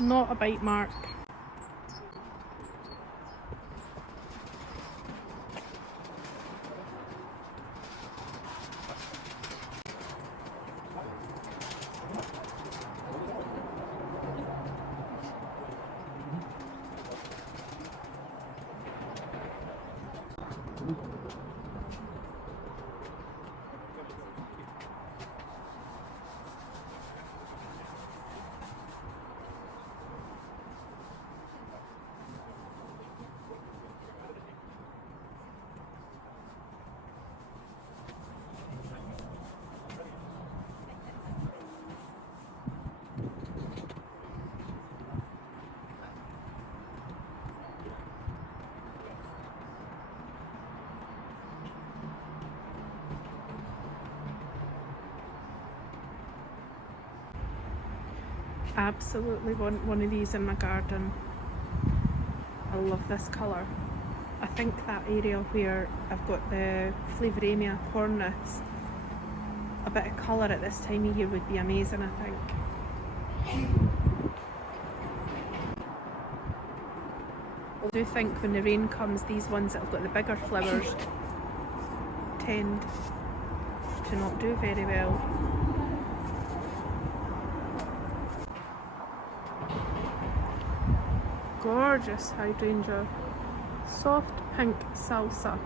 Not a bite mark. Absolutely want one of these in my garden. I love this colour. I think that area where I've got the Flavoramia cornice, a bit of colour at this time of year would be amazing, I think. I do think when the rain comes, these ones that have got the bigger flowers tend to not do very well. Gorgeous hydrangea, soft pink salsa.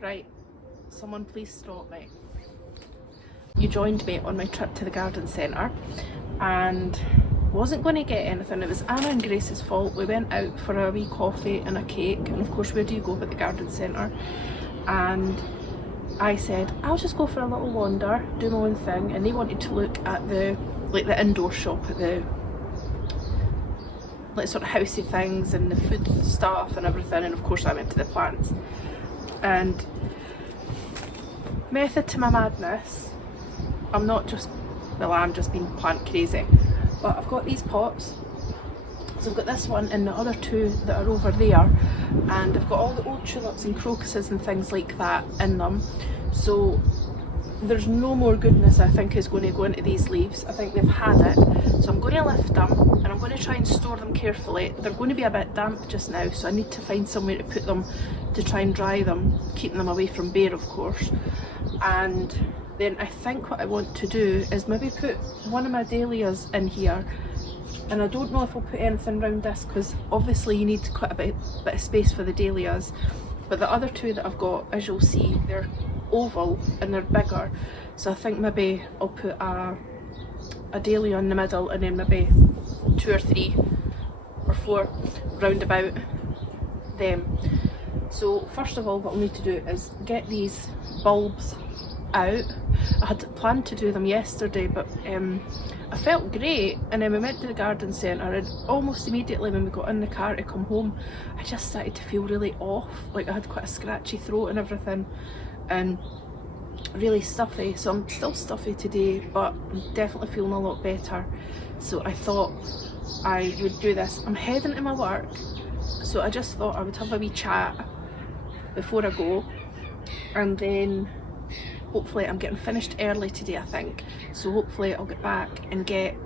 Right, someone please stop me. You joined me on my trip to the garden centre and wasn't going to get anything. It was Anna and Grace's fault. We went out for a wee coffee and a cake, and of course where do you go but the garden centre? And I said I'll just go for a little wander, do my own thing, and they wanted to look at the indoor shop, at the sort of housey things and the food stuff and everything, and of course I went to the plants. And method to my madness, I'm just being plant crazy, but I've got these pots. So I've got this one and the other two that are over there, and I've got all the old tulips and crocuses and things like that in them. So there's no more goodness I think is going to go into these leaves. I think they've had it. So I'm going to lift them and I'm going to try and store them carefully. They're going to be a bit damp just now, so I need to find somewhere to put them to try and dry them, keeping them away from bear of course. And then I think what I want to do is maybe put one of my dahlias in here, and I don't know if I'll put anything around this because obviously you need quite a bit of space for the dahlias, but the other two that I've got, as you'll see, they're oval and they're bigger, so I think maybe I'll put a dahlia in the middle and then maybe 2 or 3 or 4 round about them. So first of all what I'll need to do is get these bulbs out. I had planned to do them yesterday, but I felt great, and then we went to the garden centre and almost immediately when we got in the car to come home I just started to feel really off, like I had quite a scratchy throat and everything and really stuffy. So I'm still stuffy today, but I'm definitely feeling a lot better. So I thought I would do this. I'm heading to my work, so I just thought I would have a wee chat before I go, and then hopefully I'm getting finished early today I think, so hopefully I'll get back and get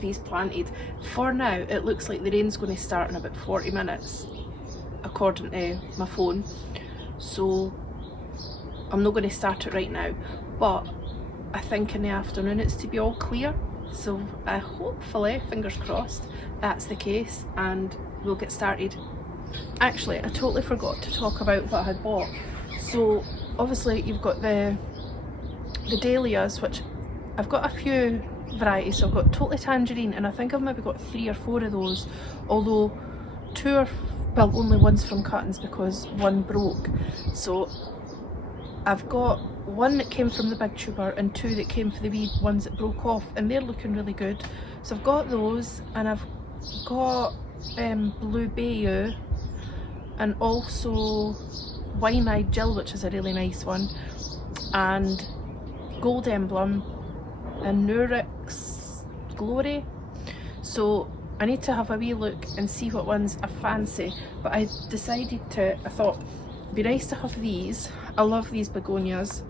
these planted. For now, it looks like the rain's going to start in about 40 minutes, according to my phone. So I'm not going to start it right now, but I think in the afternoon it's to be all clear. So hopefully, fingers crossed, that's the case and we'll get started. Actually, I totally forgot to talk about what I had bought. So obviously you've got the Dahlias, which I've got a few varieties. So I've got Totally Tangerine, and I think I've maybe got 3 or 4 of those, although 2 are, well, only one's from cuttings because one broke. So I've got 1 that came from the big tuber and 2 that came for the wee ones that broke off, and they're looking really good. So I've got those, and I've got Blue Bayou, and also Wine-Eyed Jill, which is a really nice one, and Gold Emblem, and Nurix Glory. So I need to have a wee look and see what ones I fancy, but I thought it'd be nice to have these. I love these begonias.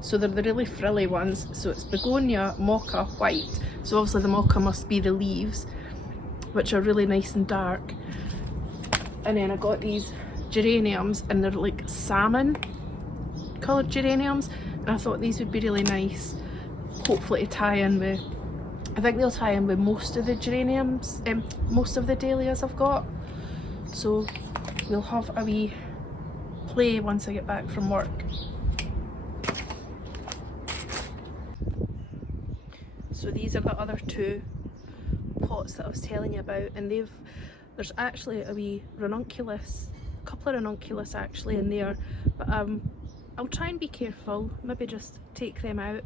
So they're the really frilly ones. So it's begonia, mocha, white. So obviously the mocha must be the leaves, which are really nice and dark. And then I got these geraniums, and they're like salmon coloured geraniums, and I thought these would be really nice, hopefully to tie in with, I think they'll tie in with most of the geraniums, most of the dahlias I've got. So we'll have a wee play once I get back from work. So these are the other 2 pots that I was telling you about, and there's actually a wee ranunculus, a couple of ranunculus actually in there, but I'll try and be careful, maybe just take them out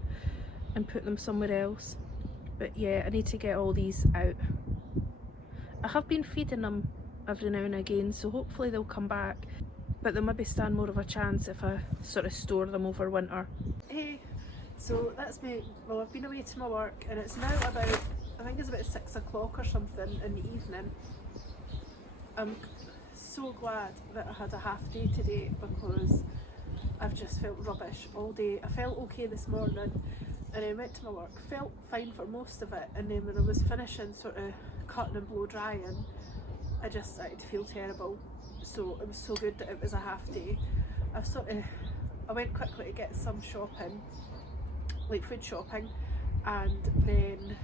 and put them somewhere else. But yeah, I need to get all these out. I have been feeding them every now and again, so hopefully they'll come back, but they'll maybe stand more of a chance if I sort of store them over winter. Hey, so that's me. Well, I've been away to my work, and it's now about, I think it's about 6 o'clock or something in the evening. I'm so glad that I had a half day today, because I've just felt rubbish all day. I felt okay this morning, and I went to my work, felt fine for most of it, and then when I was finishing sort of cutting and blow drying, I just started to feel terrible. So it was so good that it was a half day. I went quickly to get some shopping, like food shopping, and then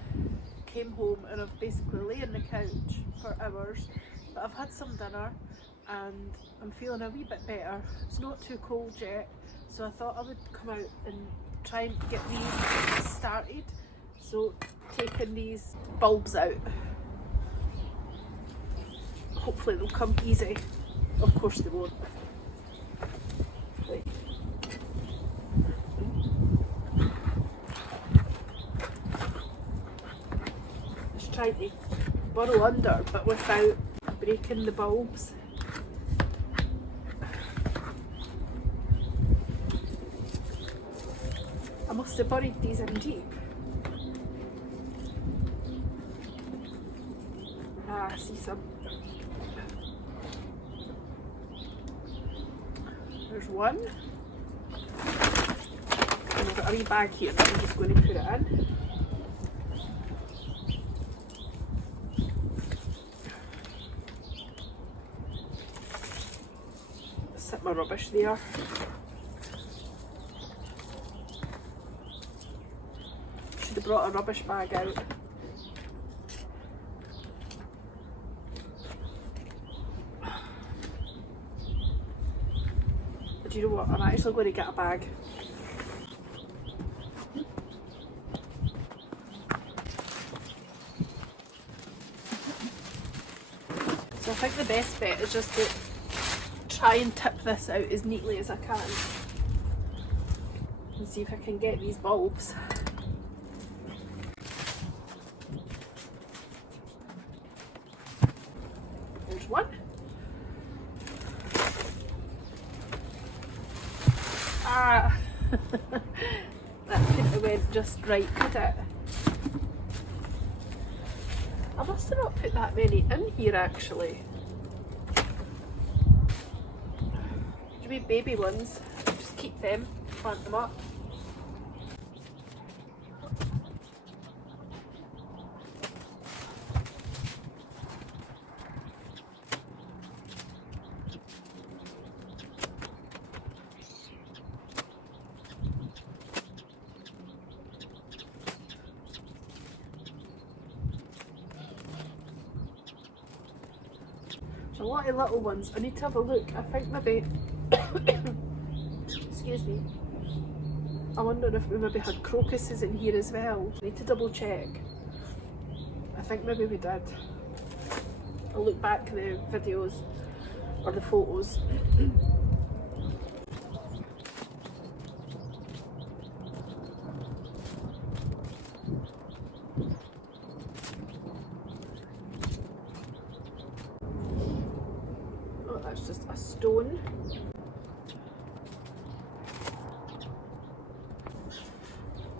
came home, and I've basically lay on the couch for hours, but I've had some dinner and I'm feeling a wee bit better. It's not too cold yet, so I thought I would come out and try and get these started. So taking these bulbs out, hopefully they'll come easy. Of course they won't. Right. Just trying to burrow under, but without breaking the bulbs. I must have buried these in deep. I see some. There's one. And I've got a wee bag here that I'm just going to put it in. Set my rubbish there. Should have brought a rubbish bag out. But do you know what? I'm actually going to get a bag. So I think the best bet is just to try and tip this out as neatly as I can and see if I can get these bulbs. There's one. Ah, that couldn't have went just right, could it? I must have not put that many in here actually. Maybe baby ones, just keep them, plant them up. lot of little ones. I need to have a look. I think maybe excuse me. I wonder if we maybe had crocuses in here as well. I need to double check. I think maybe we did. I'll look back at the videos or the photos. Oh, that's just a stone.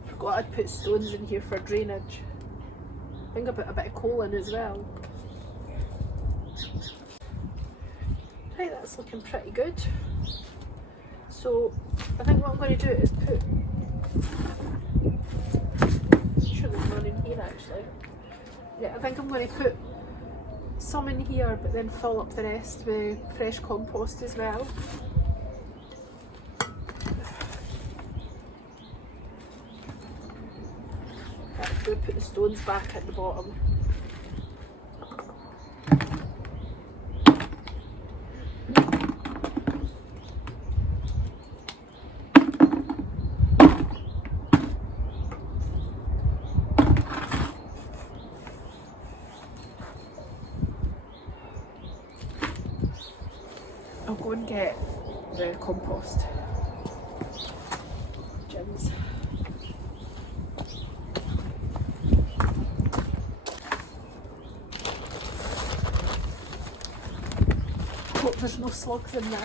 Forgot I'd put stones in here for drainage. I think I put a bit of coal in as well. Right, that's looking pretty good. So I think what I'm going to do is put, I'm sure there's none in here actually. Yeah, I think I'm going to put some in here but then fill up the rest with fresh compost as well. I'm going to put the stones back at the bottom. I'll go and get the compost. Gems. Hope there's no slugs in there.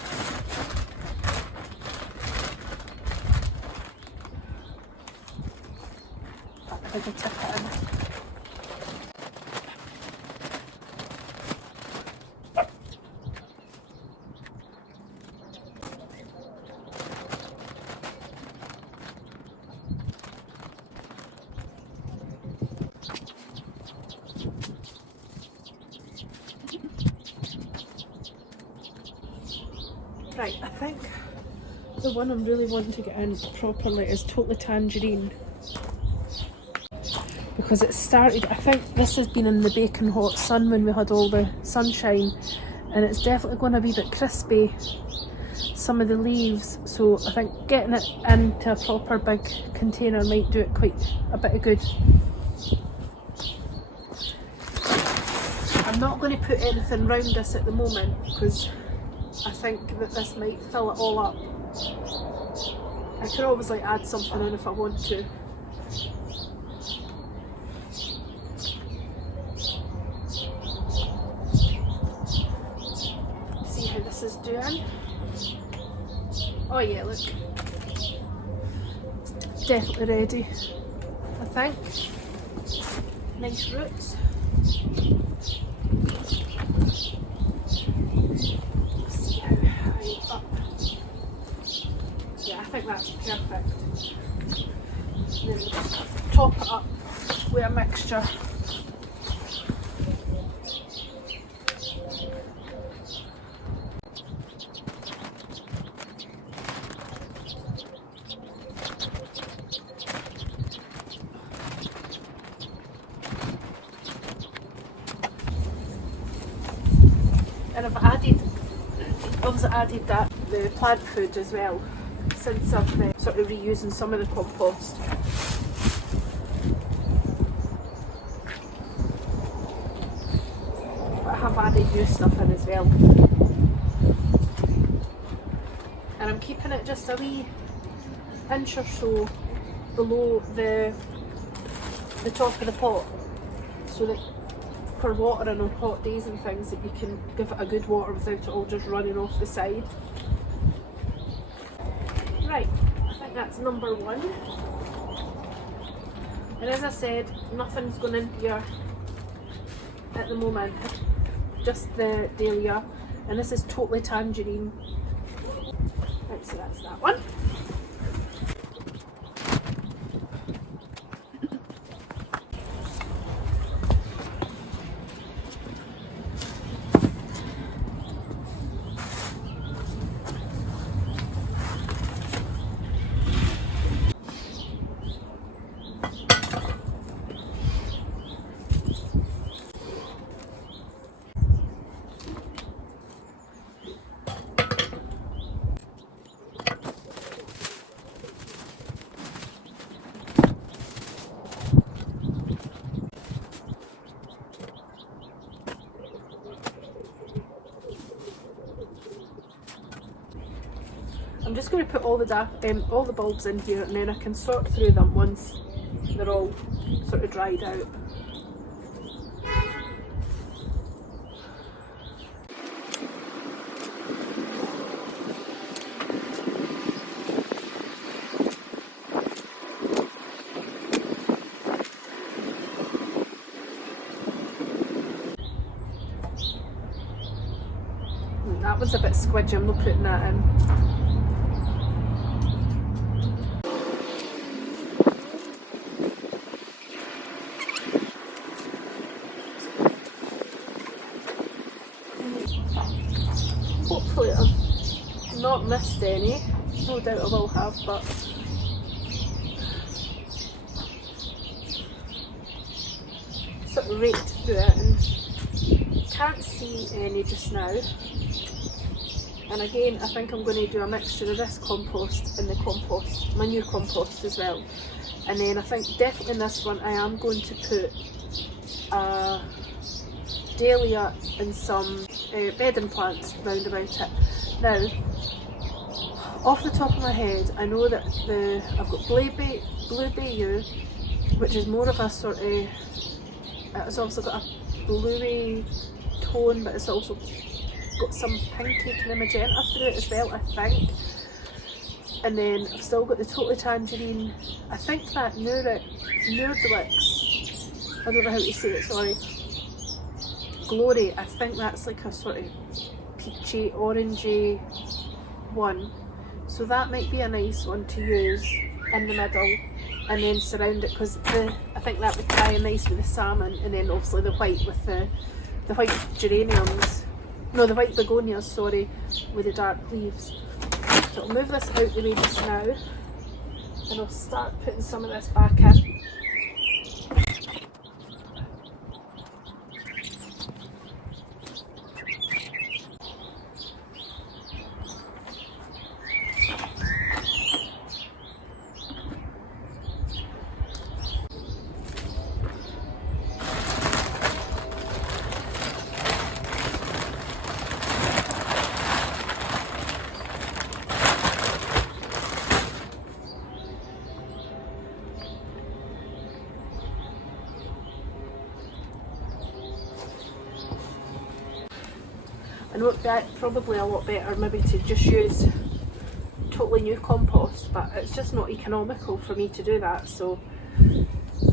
I could tip it in. Right, I think the one I'm really wanting to get in properly is Totally Tangerine. Because it started, I think this has been in the baking hot sun when we had all the sunshine, and it's definitely going to be a bit crispy, some of the leaves, so I think getting it into a proper big container might do it quite a bit of good. I'm not going to put anything round this at the moment because I think that this might fill it all up. I can always add something in if I want to. See how this is doing. Oh yeah, look. It's definitely ready, I think. Nice roots. Yeah, I think that's perfect. And then just top it up with a mixture. And I've added that, the plant food as well, since I've sort of reusing some of the compost. But I have added new stuff in as well. And I'm keeping it just a wee inch or so below the top of the pot, so that for watering on hot days and things, that you can give it a good water without it all just running off the side. Right, I think that's number one. And as I said, nothing's going in here at the moment, just the Dahlia, and this is Totally Tangerine. Right, so that's that one. I'm just going to put all the bulbs in here, and then I can sort through them once they're all sort of dried out. That one's a bit squidgy, I'm not putting that in. Hopefully I've not missed any, no doubt I will have, but sort of raked through it and can't see any just now. And again, I think I'm going to do a mixture of this compost and the compost, my new compost as well. And then I think definitely in this one I am going to put a dahlia and some bedding plants round about it. Now, off the top of my head, I know that I've got blue bayou, which is more of a sort of, it's obviously got a bluey tone, but it's also got some pinky kind of magenta through it as well, I think. And then I've still got the totally tangerine. I think that Tulips, I don't know how to say it, sorry, Glory, I think that's like a sort of peachy, orangey one. So that might be a nice one to use in the middle and then surround it, because I think that would tie in nice with the salmon, and then obviously the white with the white geraniums. No, the white begonias, sorry, with the dark leaves. So I'll move this out the way just now, and I'll start putting some of this back in. I know it'd be probably a lot better maybe to just use totally new compost, but it's just not economical for me to do that, so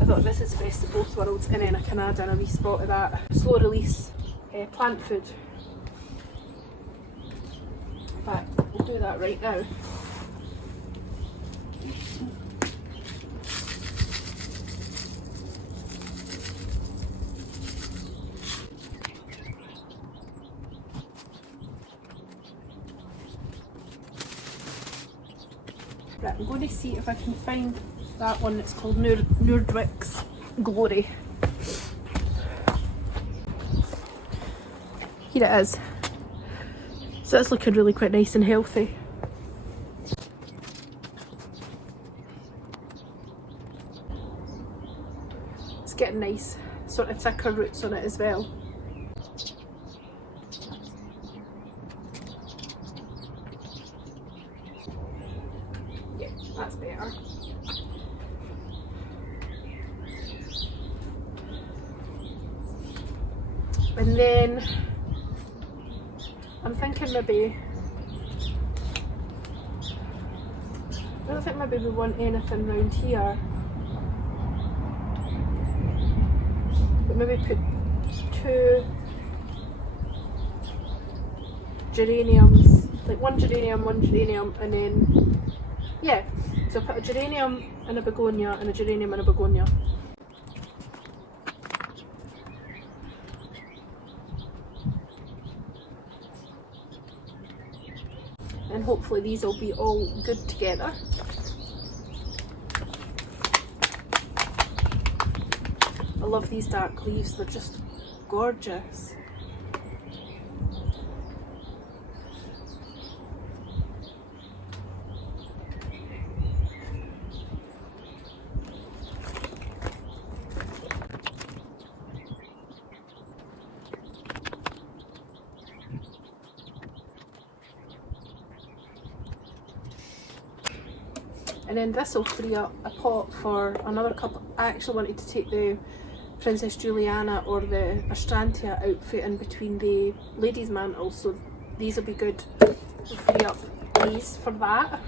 I thought this is best of both worlds, and then I can add in a wee spot of that slow release plant food. In fact, we'll do that right now. Right, I'm going to see if I can find that one that's called Nordwick's Glory. Here it is. So it's looking really quite nice and healthy. It's getting nice, sort of thicker roots on it as well. That's better. And then I'm thinking maybe, I don't think maybe we want anything round here, but maybe put 2 geraniums, like one geranium, and then yeah, so put a geranium and a begonia and a geranium and a begonia. And hopefully these will be all good together. I love these dark leaves, they're just gorgeous. And then this will free up a pot for another couple. I actually wanted to take the Princess Juliana or the Astrantia outfit in between the ladies' mantles, so these will be good. We'll free up these for that.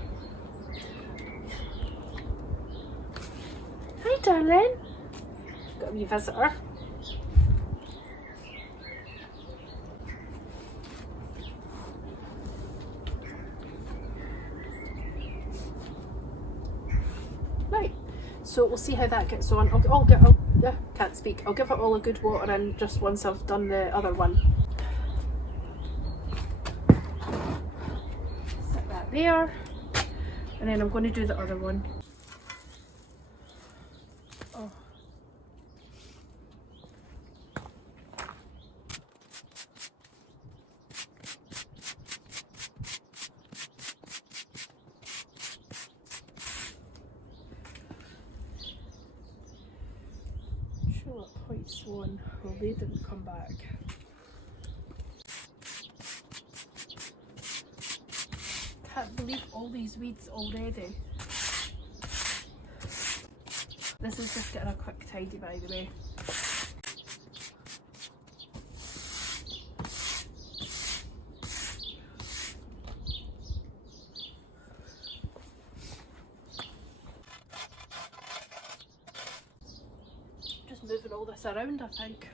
Hi darling. Got a wee visitor. Right, so we'll see how that gets on. Can't speak. I'll give it all a good water in just once I've done the other one. Set that there, and then I'm going to do the other one. Oh. White swan. Well, they didn't come back. Can't believe all these weeds already. This is just getting a quick tidy, by the way. Moving all this around, I think.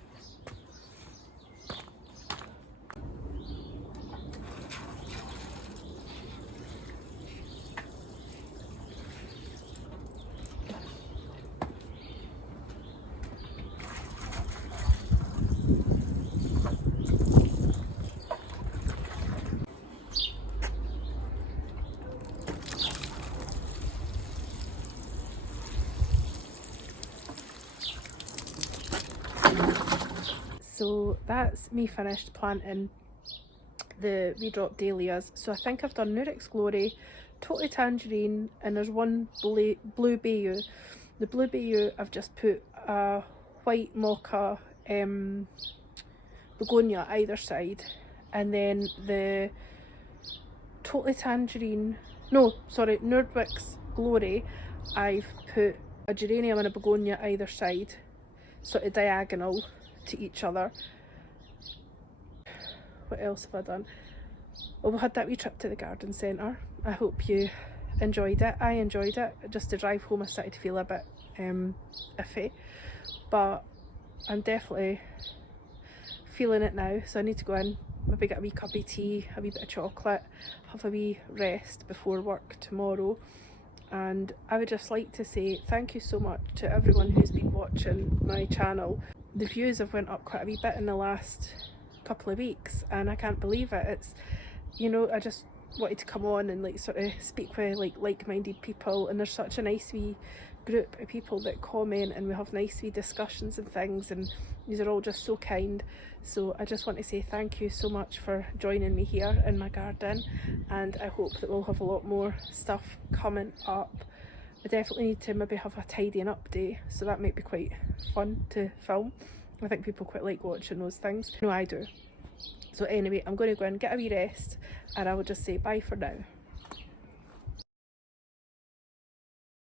So that's me finished planting the redrop dahlias. So I think I've done Nurex Glory, Totally Tangerine, and there's one blue bayou. The blue bayou I've just put a white mocha begonia either side, and then the Totally Tangerine, no sorry, Nurex Glory, I've put a geranium and a begonia either side, sort of diagonal to each other. What else have I done? Well, we had that wee trip to the garden centre. I hope you enjoyed it. I enjoyed it. Just to drive home I started to feel a bit iffy, but I'm definitely feeling it now, so I need to go in, maybe get a wee cup of tea, a wee bit of chocolate, have a wee rest before work tomorrow. And I would just like to say thank you so much to everyone who's been watching my channel. The views have went up quite a wee bit in the last couple of weeks, and I can't believe it. It's, you know, I just wanted to come on and like sort of speak with like-minded people, and there's such a nice wee group of people that comment, and we have nice wee discussions and things, and these are all just so kind. So I just want to say thank you so much for joining me here in my garden, and I hope that we'll have a lot more stuff coming up. I definitely need to maybe have a tidying up day, so that might be quite fun to film. I think people quite like watching those things. No, I do. So anyway, I'm going to go and get a wee rest, and I will just say bye for now.